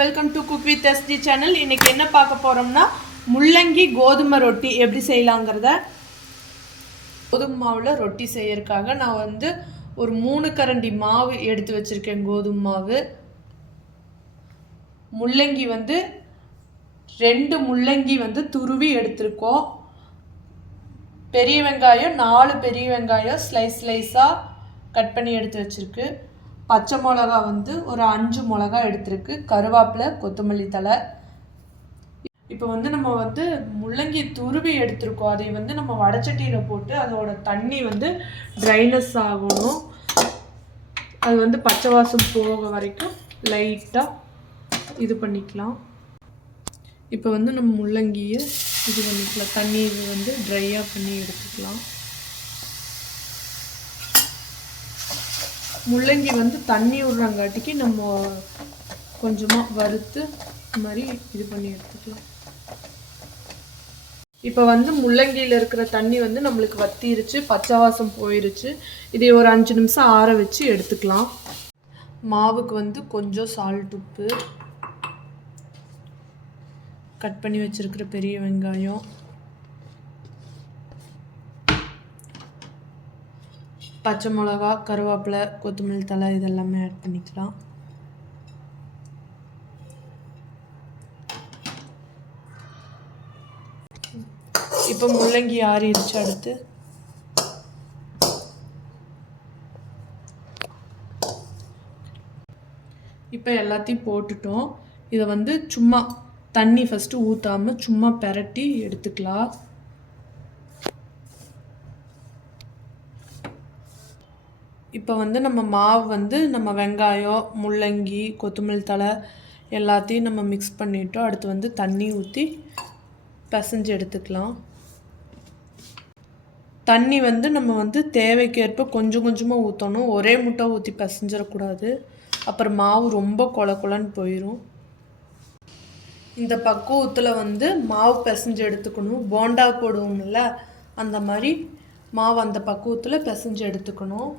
Welcome to cook with SD channel. இன்னைக்கு என்ன பார்க்க போகிறோம்னா முள்ளங்கி கோதுமை ரொட்டி எப்படி செய்யலாங்கிறத கோதுமை மாவில் ரொட்டி செய்யறதுக்காக நான் வந்து ஒரு மூணு கரண்டி மாவு எடுத்து வச்சுருக்கேன் கோதுமை மாவு. முள்ளங்கி வந்து ரெண்டு முள்ளங்கி வந்து துருவி எடுத்திருக்கோம். பெரிய வெங்காயம் நாலு பெரிய வெங்காயம் ஸ்லைஸ் ஸ்லைஸாக கட் பண்ணி எடுத்து வச்சுருக்கு. பச்சை மிளகா வந்து ஒரு அஞ்சு மிளகா எடுத்திருக்கு. கருவேப்பிலை கொத்தமல்லி தழை. இப்போ வந்து நம்ம வந்து முள்ளங்கி துருவி எடுத்திருக்கோம். அதை வந்து நம்ம வடச்சட்டியில் போட்டு அதோட தண்ணி வந்து ட்ரைனஸ் ஆகணும். அது வந்து பச்சை வாசம் போக வரைக்கும் லைட்டாக இது பண்ணிக்கலாம். இப்போ வந்து நம்ம முள்ளங்கியை இது பண்ணிக்கலாம். தண்ணி இது வந்து ட்ரையாக பண்ணி எடுத்துக்கலாம். முள்ளங்கி வந்து தண்ணி விடுறங்காட்டிக்கு நம்ம கொஞ்சமாக வறுத்து இந்த மாதிரி இது பண்ணி எடுத்துக்கலாம். இப்போ வந்து முள்ளங்கியில் இருக்கிற தண்ணி வந்து நம்மளுக்கு வத்திருச்சு பச்சை வாசம் போயிருச்சு. இதை ஒரு அஞ்சு நிமிஷம் ஆற வச்சு எடுத்துக்கலாம். மாவுக்கு வந்து கொஞ்சம் சால்ட் உப்பு. கட் பண்ணி வச்சுருக்கிற பெரிய வெங்காயம். பச்சை மிளகா கருவேப்பிலை கொத்தமல்லி தழை இதெல்லாமே ஆட் பண்ணிக்கலாம். இப்போ முள்ளங்கி ஆறிடுச்சு அடுத்து. இப்போ எல்லாத்தையும் போட்டுட்டோம். இதை வந்து சும்மா தண்ணி ஃபஸ்ட்டு ஊற்றாமல் சும்மா பெரட்டி எடுத்துக்கலாம். இப்போ வந்து நம்ம மாவு வந்து நம்ம வெங்காயம் முள்ளங்கி கொத்தமல்லி தழை எல்லாத்தையும் நம்ம மிக்ஸ் பண்ணிட்டோம் அடுத்து வந்து தண்ணி ஊற்றி பிசைஞ்சு எடுத்துக்கலாம். தண்ணி வந்து நம்ம வந்து தேவைக்கேற்ப கொஞ்சம் கொஞ்சமாக ஊற்றணும் ஒரே முட்டை ஊற்றி பிசைஞ்சிடக்கூடாது. அப்புறம் மாவு ரொம்ப கொல கொலன்னு போயிடும் இந்த பக்குவத்தில் வந்து மாவு பிசைஞ்சு எடுத்துக்கணும். போண்டா போடுவோம்ல அந்த மாதிரி மாவு அந்த பக்குவத்தில் பிசைஞ்சு எடுத்துக்கணும்.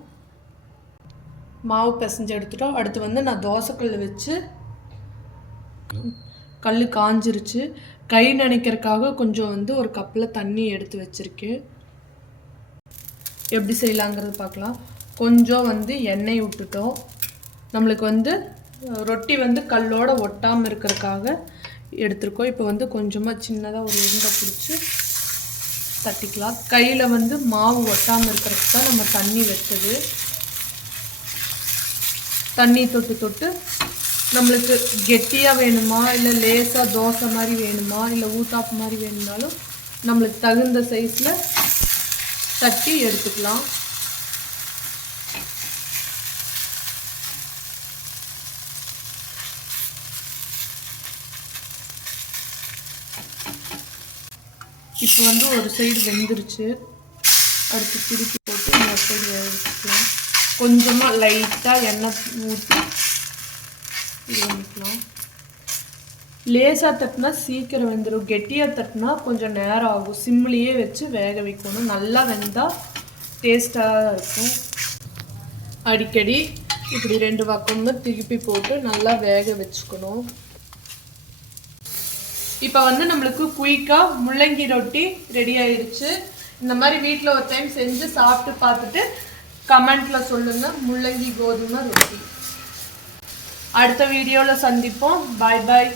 மாவு பிசைஞ்சு எடுத்துட்டோம். அடுத்து வந்து நான் தோசைக்கல் வச்சு கல் காஞ்சிருச்சு. கை நினைக்கிறதுக்காக கொஞ்சம் வந்து ஒரு கப்பில் தண்ணி எடுத்து வச்சுருக்கேன். எப்படி செய்யலாங்கிறது பார்க்கலாம். கொஞ்சம் வந்து எண்ணெய் விட்டுட்டோம். நம்மளுக்கு வந்து ரொட்டி வந்து கல்லோட ஒட்டாமல் இருக்கிறதுக்காக எடுத்துருக்கோம். இப்போ வந்து கொஞ்சமாக சின்னதாக ஒரு உருண்டை பிடிச்சி தட்டிக்கலாம். கையில் வந்து மாவு ஒட்டாமல் இருக்கிறதுக்கு தான் நம்ம தண்ணி வச்சது தண்ணி தொட்டு தொட்டு நம்மளுக்கு கெட்டியாக வேணுமா? இல்லை லேசாக தோசை மாதிரி வேணுமா? இல்லை ஊத்தாப்பு மாதிரி வேணும்னாலும் நம்மளுக்கு தகுந்த சைஸில் தட்டி எடுத்துக்கலாம். இப்போ வந்து ஒரு சைடு வெந்துருச்சு. அடுத்து திருப்பி போட்டு இன்னொரு சைடு வேக வச்சுக்கலாம். கொஞ்சமாக லைட்டாக எண்ணெய் ஊற்றி இது பண்ணிக்கலாம். லேசாக தட்டினா சீக்கிரம் வெந்துடும் கெட்டியாக தட்டினா கொஞ்சம் நேரம் ஆகும். சிம்லேயே வச்சு வேக வைக்கணும். நல்லா வெந்தால் டேஸ்ட்டாக இருக்கும். அடிக்கடி இப்படி ரெண்டு பக்கமும் திருப்பி போட்டு நல்லா வேக வச்சுக்கணும். இப்போ வந்து நம்மளுக்கு குயிக்காக முள்ளங்கி ரொட்டி ரெடி ஆயிடுச்சு. இந்த மாதிரி வீட்டில் ஒரு டைம் செஞ்சு சாப்பிட்டு பார்த்துட்டு கமெண்ட்ல சொல்லுங்கள் முள்ளங்கி கோதுமை ரொட்டி. அடுத்த வீடியோவில் சந்திப்போம். பாய் பாய்